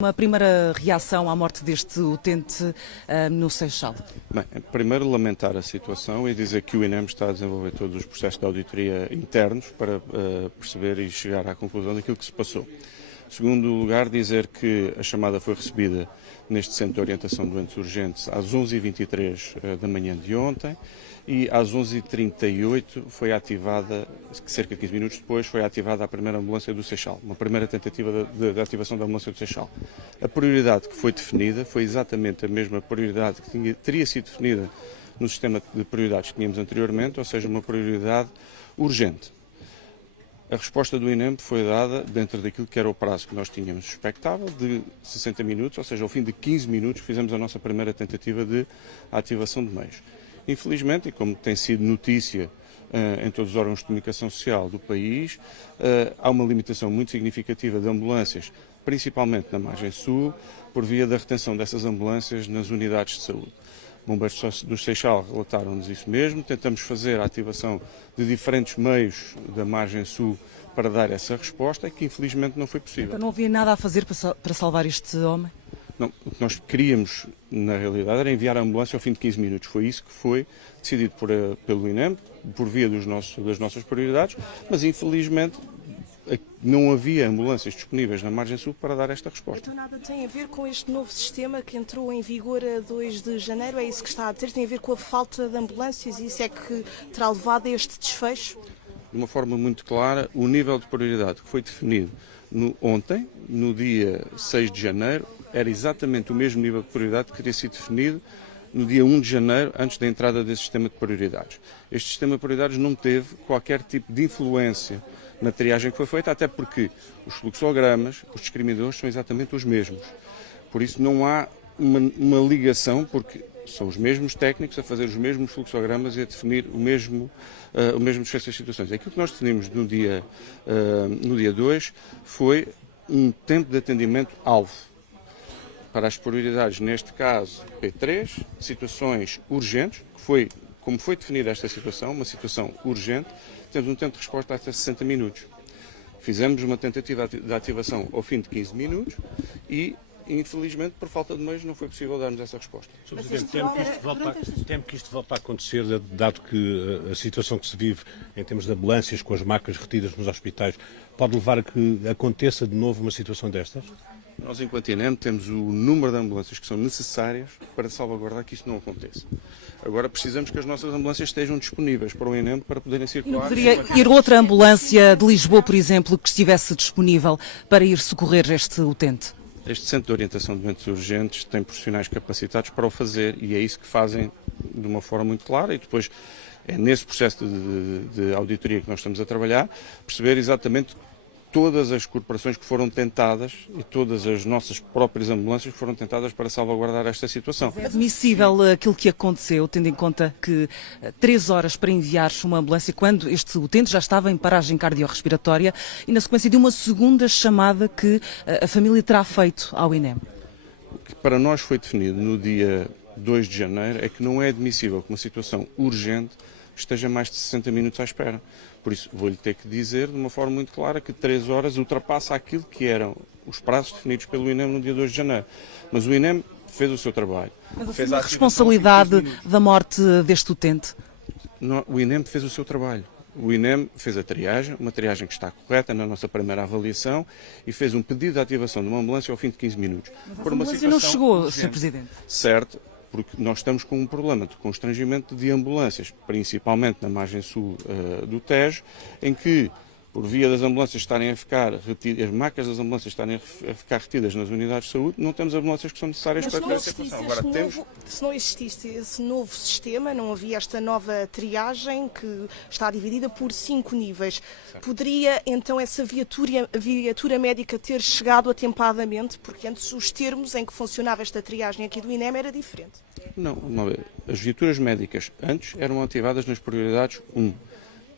Uma primeira reação à morte deste utente no Seixal? Bem, primeiro lamentar a situação e dizer que o INEM está a desenvolver todos os processos de auditoria internos para perceber e chegar à conclusão daquilo que se passou. Em segundo lugar, dizer que a chamada foi recebida neste Centro de Orientação de Doentes Urgentes às 11h23 da manhã de ontem e às 11h38 foi ativada, cerca de 15 minutos depois, foi ativada a primeira ambulância do Seixal, uma primeira tentativa de ativação da ambulância do Seixal. A prioridade que foi definida foi exatamente a mesma prioridade que teria sido definida no sistema de prioridades que tínhamos anteriormente, ou seja, uma prioridade urgente. A resposta do INEM foi dada dentro daquilo que era o prazo que nós tínhamos expectável, de 60 minutos, ou seja, ao fim de 15 minutos fizemos a nossa primeira tentativa de ativação de meios. Infelizmente, e como tem sido notícia em todos os órgãos de comunicação social do país, há uma limitação muito significativa de ambulâncias, principalmente na margem sul, por via da retenção dessas ambulâncias nas unidades de saúde. Bombeiros do Seixal relataram-nos isso mesmo. Tentamos fazer a ativação de diferentes meios da margem sul para dar essa resposta, que infelizmente não foi possível. Então não havia nada a fazer para salvar este homem? Não, o que nós queríamos, na realidade, era enviar a ambulância ao fim de 15 minutos. Foi isso que foi decidido pelo INEM, por via das nossas prioridades, mas infelizmente não havia ambulâncias disponíveis na margem sul para dar esta resposta. Então nada tem a ver com este novo sistema que entrou em vigor a 2 de janeiro? É isso que está a dizer? Tem a ver com a falta de ambulâncias e isso é que terá levado a este desfecho? De uma forma muito clara, o nível de prioridade que foi definido ontem, no dia 6 de janeiro, era exatamente o mesmo nível de prioridade que teria sido definido no dia 1 de janeiro, antes da entrada desse sistema de prioridades. Este sistema de prioridades não teve qualquer tipo de influência na triagem que foi feita, até porque os fluxogramas, os discriminadores são exatamente os mesmos. Por isso não há uma ligação, porque são os mesmos técnicos a fazer os mesmos fluxogramas e a definir o mesmo desfecho das situações. Aquilo que nós definimos no dia 2 foi um tempo de atendimento alvo para as prioridades, neste caso P3, situações urgentes, que foi, como foi definida esta situação, uma situação urgente, temos um tempo de resposta até 60 minutos. Fizemos uma tentativa de ativação ao fim de 15 minutos e, infelizmente, por falta de meios, não foi possível darmos essa resposta. Sr. Presidente, temo que isto volte a acontecer, dado que a situação que se vive em termos de ambulâncias com as macas retidas nos hospitais pode levar a que aconteça de novo uma situação destas? Nós, enquanto INEM, temos o número de ambulâncias que são necessárias para salvaguardar que isso não aconteça. Agora precisamos que as nossas ambulâncias estejam disponíveis para o INEM para poderem circular. E não poderia ir outra ambulância de Lisboa, por exemplo, que estivesse disponível para ir socorrer este utente? Este Centro de Orientação de Doentes Urgentes tem profissionais capacitados para o fazer e é isso que fazem de uma forma muito clara e depois é nesse processo de auditoria que nós estamos a trabalhar, perceber exatamente todas as corporações que foram tentadas e todas as nossas próprias ambulâncias que foram tentadas para salvaguardar esta situação. É admissível aquilo que aconteceu, tendo em conta que 3 horas para enviar uma ambulância quando este utente já estava em paragem cardiorrespiratória e na sequência de uma segunda chamada que a família terá feito ao INEM? O que para nós foi definido no dia 2 de janeiro é que não é admissível que uma situação urgente esteja mais de 60 minutos à espera. Por isso, vou-lhe ter que dizer de uma forma muito clara que 3 horas ultrapassa aquilo que eram os prazos definidos pelo INEM no dia 2 de janeiro. Mas o INEM fez o seu trabalho. Mas fez a responsabilidade da morte deste utente? O INEM fez o seu trabalho. O INEM fez a triagem, uma triagem que está correta na nossa primeira avaliação e fez um pedido de ativação de uma ambulância ao fim de 15 minutos. Mas a ambulância não chegou, Sr. Presidente. Certo, porque nós estamos com um problema de constrangimento de ambulâncias, principalmente na margem sul do Tejo, em que, por via das ambulâncias estarem a ficar retidas, as macas das ambulâncias estarem a ficar retidas nas unidades de saúde, não temos ambulâncias que são necessárias para ter essa situação. Agora, se não existisse esse novo sistema, não havia esta nova triagem que está dividida por 5 níveis, poderia então essa viatura médica ter chegado atempadamente? Porque antes os termos em que funcionava esta triagem aqui do INEM era diferente. Não, as viaturas médicas antes eram ativadas nas prioridades 1,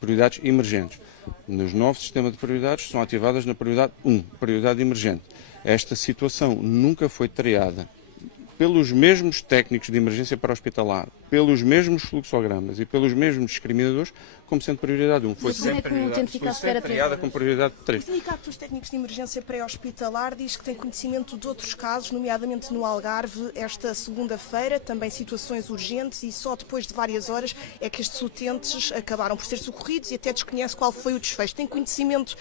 prioridades emergentes. Nos novos sistemas de prioridades são ativadas na prioridade 1, prioridade emergente. Esta situação nunca foi triada pelos mesmos técnicos de emergência para-hospitalar, pelos mesmos fluxogramas e pelos mesmos discriminadores, como sendo prioridade 1. Foi sempre triada com prioridade 3. O Sindicato dos Técnicos de Emergência Pré-Hospitalar diz que tem conhecimento de outros casos, nomeadamente no Algarve, esta segunda-feira, também situações urgentes, e só depois de várias horas é que estes utentes acabaram por ser socorridos e até desconhece qual foi o desfecho. Tem conhecimento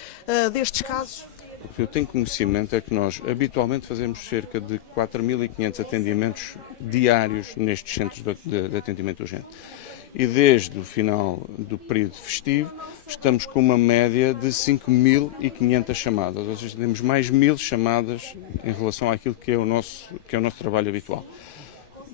destes casos? O que eu tenho conhecimento é que nós habitualmente fazemos cerca de 4.500 atendimentos diários nestes centros de atendimento urgente. E desde o final do período festivo estamos com uma média de 5.500 chamadas, ou seja, temos mais 1.000 chamadas em relação àquilo que é o nosso trabalho habitual.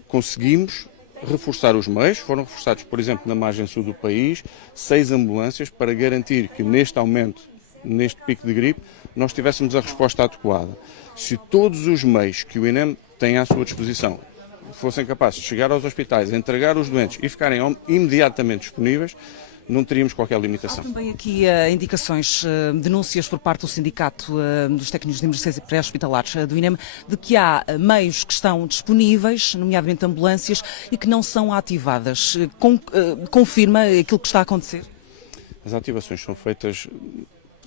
Conseguimos reforçar os meios, foram reforçados, por exemplo, na margem sul do país, 6 ambulâncias para garantir que neste aumento, neste pico de gripe, nós tivéssemos a resposta adequada. Se todos os meios que o INEM tem à sua disposição fossem capazes de chegar aos hospitais, entregar os doentes e ficarem imediatamente disponíveis, não teríamos qualquer limitação. Há também aqui indicações, denúncias por parte do Sindicato dos Técnicos de Emergência Pré-Hospitalares do INEM, de que há meios que estão disponíveis, nomeadamente ambulâncias, e que não são ativadas. Confirma aquilo que está a acontecer? As ativações são feitas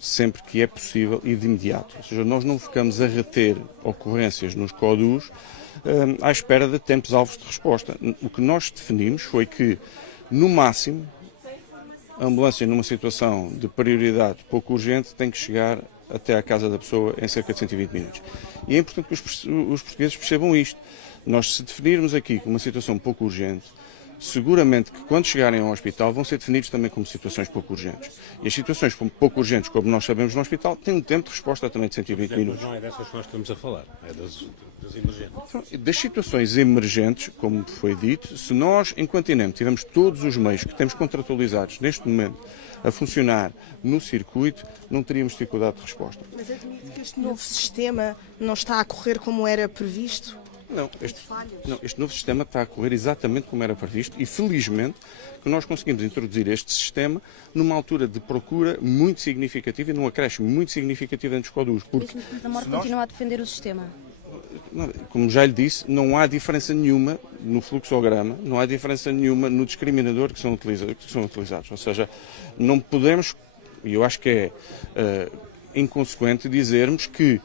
sempre que é possível e de imediato. Ou seja, nós não ficamos a reter ocorrências nos CODUs à espera de tempos-alvos de resposta. O que nós definimos foi que, no máximo, a ambulância numa situação de prioridade pouco urgente tem que chegar até à casa da pessoa em cerca de 120 minutos. E é importante que os portugueses percebam isto. Nós, se definirmos aqui uma situação pouco urgente, seguramente que quando chegarem ao hospital vão ser definidos também como situações pouco urgentes. E as situações pouco urgentes, como nós sabemos no hospital, têm um tempo de resposta também de 120 minutos. Mas não é dessas que nós estamos a falar, é das emergentes. Então, das situações emergentes, como foi dito, se nós, enquanto INEM, tivermos todos os meios que temos contratualizados neste momento a funcionar no circuito, não teríamos dificuldade de resposta. Mas admite que este novo sistema não está a correr como era previsto? Não, este novo sistema está a correr exatamente como era previsto e, felizmente, que nós conseguimos introduzir este sistema numa altura de procura muito significativa e num acréscimo muito significativo entre os CODUs. Porque a Morte continua a defender o sistema. Como já lhe disse, não há diferença nenhuma no fluxograma, não há diferença nenhuma no discriminador que são utilizados. Ou seja, não podemos, e eu acho que é inconsequente dizermos que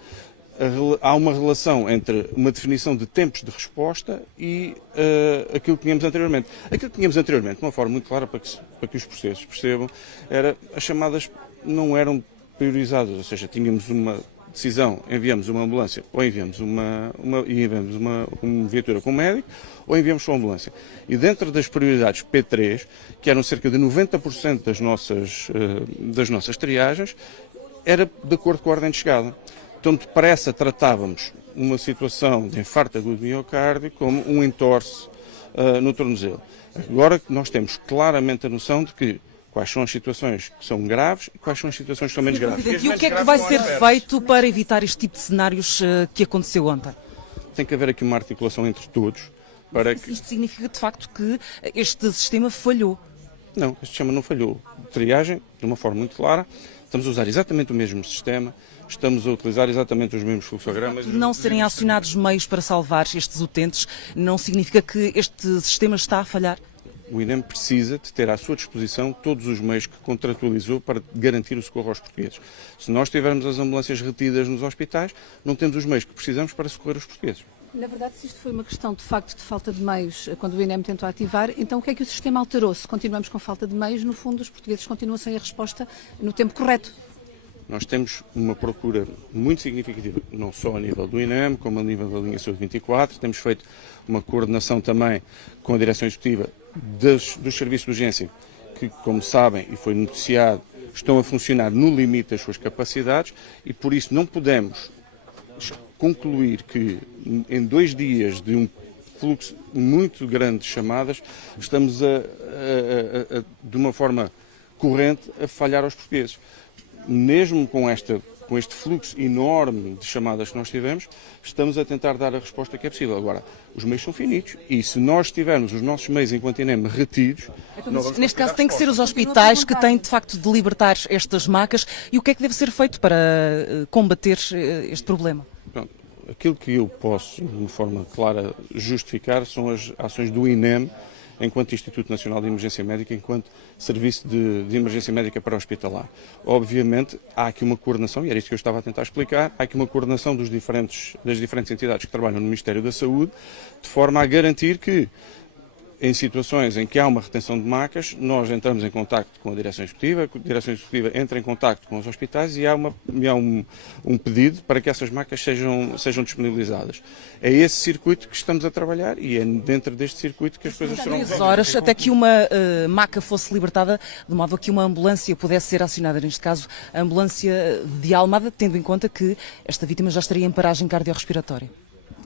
há uma relação entre uma definição de tempos de resposta e aquilo que tínhamos anteriormente. Aquilo que tínhamos anteriormente, de uma forma muito clara para que os processos percebam, era as chamadas não eram priorizadas, ou seja, tínhamos uma decisão, enviamos uma ambulância ou enviamos uma viatura com um médico ou enviamos só a ambulância. E dentro das prioridades P3, que eram cerca de 90% das nossas triagens, era de acordo com a ordem de chegada. Então, depressa tratávamos uma situação de infarto agudo de miocárdio como um entorse no tornozelo. Agora nós temos claramente a noção de que quais são as situações que são graves e quais são as situações que são menos graves. E o que é que vai ser feito para evitar este tipo de cenários que aconteceu ontem? Tem que haver aqui uma articulação entre todos para que... Isto significa, de facto, que este sistema falhou? Não, este sistema não falhou. Triagem, de uma forma muito clara, estamos a usar exatamente o mesmo sistema, estamos a utilizar exatamente os mesmos fluxogramas. Não serem acionados meios para salvar estes utentes não significa que este sistema está a falhar? O INEM precisa de ter à sua disposição todos os meios que contratualizou para garantir o socorro aos portugueses. Se nós tivermos as ambulâncias retidas nos hospitais, não temos os meios que precisamos para socorrer os portugueses. Na verdade, se isto foi uma questão de facto de falta de meios quando o INEM tentou ativar, então o que é que o sistema alterou? Se continuamos com falta de meios, no fundo os portugueses continuam sem a resposta no tempo correto. Nós temos uma procura muito significativa, não só a nível do INEM, como a nível da linha Saúde 24. Temos feito uma coordenação também com a direção executiva dos serviços de urgência, que, como sabem, e foi noticiado, estão a funcionar no limite das suas capacidades e, por isso, não podemos concluir que em 2 dias de um fluxo muito grande de chamadas, estamos de uma forma corrente a falhar aos portugueses. Mesmo com este fluxo enorme de chamadas que nós tivemos, estamos a tentar dar a resposta que é possível. Agora, os meios são finitos e se nós tivermos os nossos meios enquanto INEM retidos... Então, neste caso tem que ser os hospitais que têm de facto de libertar estas macas e o que é que deve ser feito para combater este problema? Pronto, aquilo que eu posso, de uma forma clara, justificar são as ações do INEM, enquanto Instituto Nacional de Emergência Médica, enquanto Serviço de Emergência Médica para Hospitalar. Obviamente, há aqui uma coordenação, e era isso que eu estava a tentar explicar, há aqui uma coordenação das diferentes entidades que trabalham no Ministério da Saúde, de forma a garantir que, em situações em que há uma retenção de macas, nós entramos em contacto com a Direção Executiva entra em contacto com os hospitais e há um pedido para que essas macas sejam disponibilizadas. É esse circuito que estamos a trabalhar e é dentro deste circuito que as coisas serão... 3 horas até que uma maca fosse libertada, de modo a que uma ambulância pudesse ser acionada, neste caso a ambulância de Almada, tendo em conta que esta vítima já estaria em paragem cardiorrespiratória.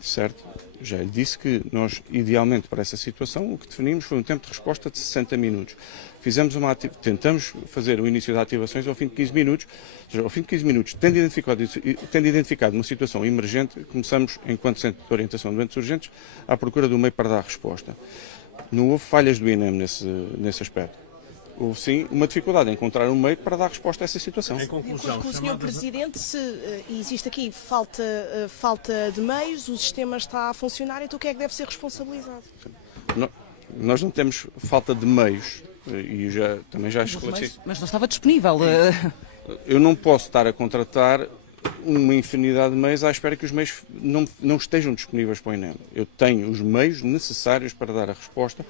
Certo. Já lhe disse que nós, idealmente, para essa situação, o que definimos foi um tempo de resposta de 60 minutos. Tentamos fazer o início de ativações ao fim de 15 minutos, ou seja, ao fim de 15 minutos, tendo identificado uma situação emergente, começamos, enquanto Centro de Orientação de Doentes Urgentes, à procura do meio para dar resposta. Não houve falhas do INEM nesse aspecto. Houve sim uma dificuldade em encontrar um meio para dar resposta a essa situação. Em conclusão, Com o Sr. Presidente, se existe aqui falta de meios, o sistema está a funcionar, então o que é que deve ser responsabilizado? Nós não temos falta de meios, e também já esclareci. Mas não estava disponível. Eu não posso estar a contratar uma infinidade de meios à espera que os meios não estejam disponíveis para o INEM. Eu tenho os meios necessários para dar a resposta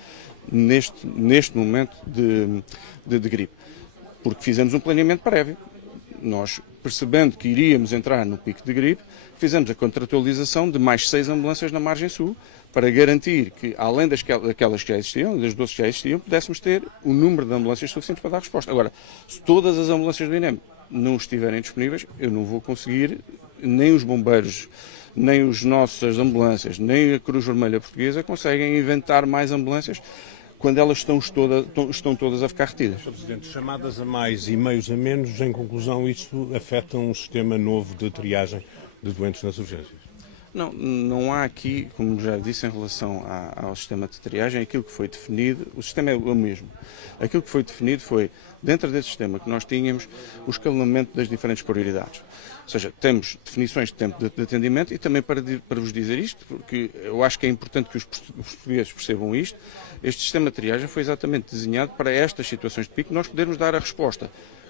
neste momento de gripe. Porque fizemos um planeamento prévio. Nós, percebendo que iríamos entrar no pico de gripe, fizemos a contratualização de mais 6 ambulâncias na margem sul, para garantir que, além daquelas que já existiam, das 12 que já existiam, pudéssemos ter o número de ambulâncias suficientes para dar resposta. Agora, se todas as ambulâncias do INEM não estiverem disponíveis, eu não vou conseguir, nem os bombeiros, nem as nossas ambulâncias, nem a Cruz Vermelha Portuguesa conseguem inventar mais ambulâncias quando elas estão todas a ficar retidas. Sr. Presidente, chamadas a mais e meios a menos, em conclusão, isto afeta um sistema novo de triagem de doentes nas urgências? Não há aqui, como já disse, em relação ao sistema de triagem, aquilo que foi definido, o sistema é o mesmo. Aquilo que foi definido foi, dentro desse sistema que nós tínhamos, o escalonamento das diferentes prioridades. Ou seja, temos definições de tempo de atendimento e também para vos dizer isto, porque eu acho que é importante que os portugueses percebam isto, este sistema de triagem foi exatamente desenhado para estas situações de pico, nós podermos dar a resposta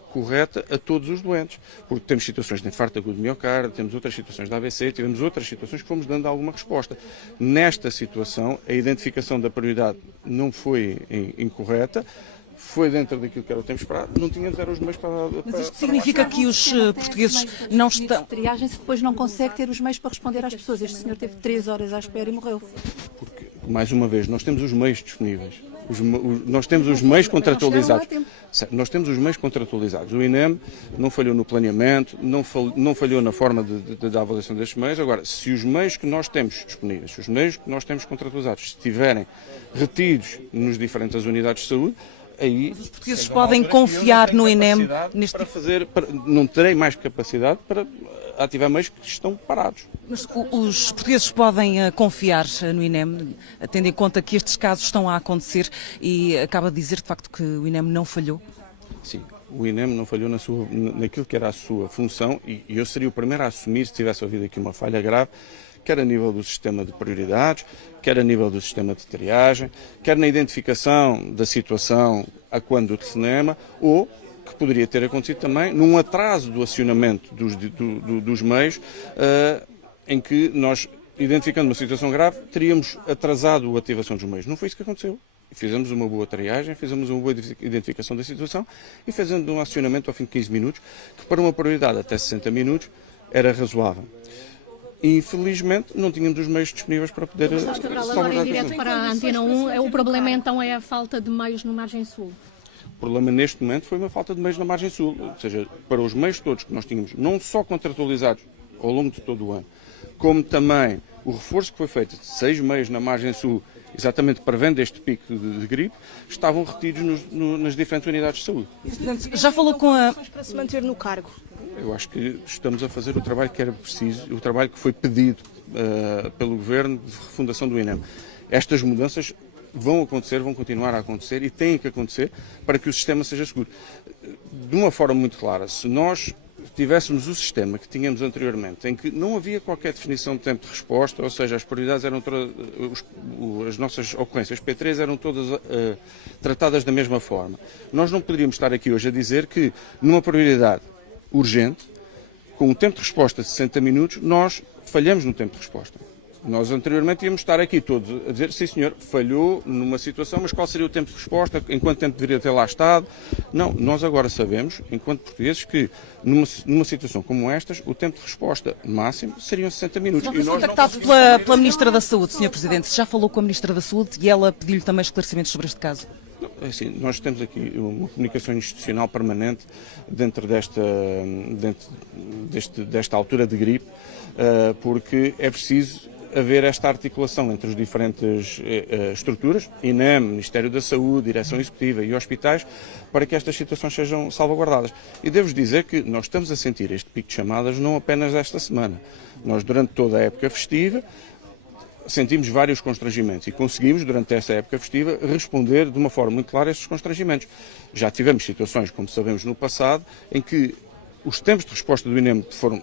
correta a todos os doentes, porque temos situações de infarto agudo de miocárdio, temos outras situações de AVC, tivemos outras situações que fomos dando alguma resposta. Nesta situação, a identificação da prioridade não foi incorreta, foi dentro daquilo que era o tempo esperado, não tínhamos os meios para... Mas isto significa que os portugueses não estão... Triagem, se depois não consegue ter os meios para responder às pessoas. Este senhor teve 3 horas à espera e morreu. Porque, mais uma vez, nós temos os meios disponíveis. Nós temos os meios contratualizados. Nós temos os meios contratualizados. O INEM não falhou no planeamento, não falhou na forma da avaliação destes meios. Agora, se os meios que nós temos disponíveis, se os meios que nós temos contratualizados estiverem retidos nas diferentes unidades de saúde, aí os portugueses podem confiar no INEM neste não terei mais capacidade para ativar meios que estão parados. Mas os portugueses podem confiar no INEM, tendo em conta que estes casos estão a acontecer e acaba de dizer, de facto, que o INEM não falhou? Sim, o INEM não falhou naquilo que era a sua função e eu seria o primeiro a assumir se tivesse havido aqui uma falha grave, quer a nível do sistema de prioridades, quer a nível do sistema de triagem, quer na identificação da situação a quando do telefonema, ou que poderia ter acontecido também num atraso do acionamento dos meios, em que nós, identificando uma situação grave, teríamos atrasado a ativação dos meios. Não foi isso que aconteceu. Fizemos uma boa triagem, fizemos uma boa identificação da situação e fizemos um acionamento ao fim de 15 minutos, que para uma prioridade até 60 minutos era razoável. Infelizmente, não tínhamos os meios disponíveis para poder... Agora em direto para a Antena 1, o problema então é a falta de meios no Margem Sul? O problema neste momento foi uma falta de meios na Margem Sul, ou seja, para os meios todos que nós tínhamos, não só contratualizados ao longo de todo o ano, como também o reforço que foi feito de 6 meios na Margem Sul, exatamente prevendo este pico de gripe, estavam retidos nas diferentes unidades de saúde. Já falou com a... Para se manter no cargo? Eu acho que estamos a fazer o trabalho que era preciso, o trabalho que foi pedido pelo Governo de refundação do INEM. Estas mudanças vão acontecer, vão continuar a acontecer e têm que acontecer para que o sistema seja seguro. De uma forma muito clara, se nós tivéssemos o sistema que tínhamos anteriormente, em que não havia qualquer definição de tempo de resposta, ou seja, as prioridades eram todas, as nossas ocorrências P3 eram todas tratadas da mesma forma. Nós não poderíamos estar aqui hoje a dizer que, numa prioridade urgente, com um tempo de resposta de 60 minutos, nós falhamos no tempo de resposta. Nós anteriormente íamos estar aqui todos a dizer, sim senhor, falhou numa situação, mas qual seria o tempo de resposta, em quanto tempo deveria ter lá estado? Não, nós agora sabemos, enquanto portugueses, que numa situação como estas, o tempo de resposta máximo seriam 60 minutos. Não foi contactado pela Ministra da Saúde, Sr. Presidente. Já falou com a Ministra da Saúde e ela pediu-lhe também esclarecimentos sobre este caso? Assim, nós temos aqui uma comunicação institucional permanente dentro desta altura de gripe, porque é preciso haver esta articulação entre as diferentes estruturas, INEM, Ministério da Saúde, Direção Executiva e hospitais, para que estas situações sejam salvaguardadas. E devo dizer que nós estamos a sentir este pico de chamadas não apenas esta semana. Nós, durante toda a época festiva, sentimos vários constrangimentos e conseguimos, durante esta época festiva, responder de uma forma muito clara a estes constrangimentos. Já tivemos situações, como sabemos, no passado, em que os tempos de resposta do INEM foram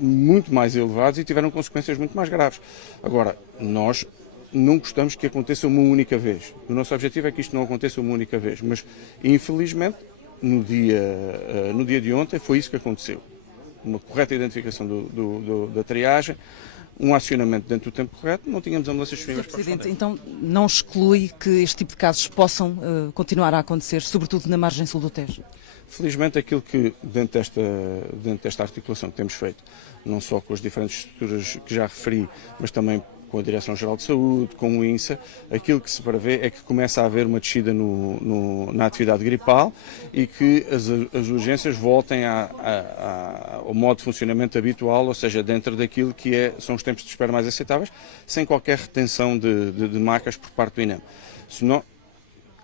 muito mais elevados e tiveram consequências muito mais graves. Agora, nós não gostamos que aconteça uma única vez. O nosso objetivo é que isto não aconteça uma única vez, mas, infelizmente, no dia de ontem, foi isso que aconteceu. Uma correta identificação da triagem, um acionamento dentro do tempo correto, não tínhamos ambulâncias disponíveis para responder. Então, não exclui que este tipo de casos possam continuar a acontecer, sobretudo na margem sul do Tejo? Felizmente, aquilo que, dentro desta articulação que temos feito, não só com as diferentes estruturas que já referi, mas também com a Direção-Geral de Saúde, com o INSA, aquilo que se prevê é que começa a haver uma descida na atividade gripal e que as urgências voltem ao modo de funcionamento habitual, ou seja, dentro daquilo que são os tempos de espera mais aceitáveis, sem qualquer retenção de macas por parte do INEM.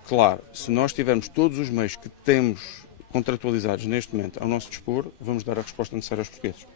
Claro, se nós tivermos todos os meios que temos contratualizados neste momento ao nosso dispor, vamos dar a resposta necessária aos portugueses.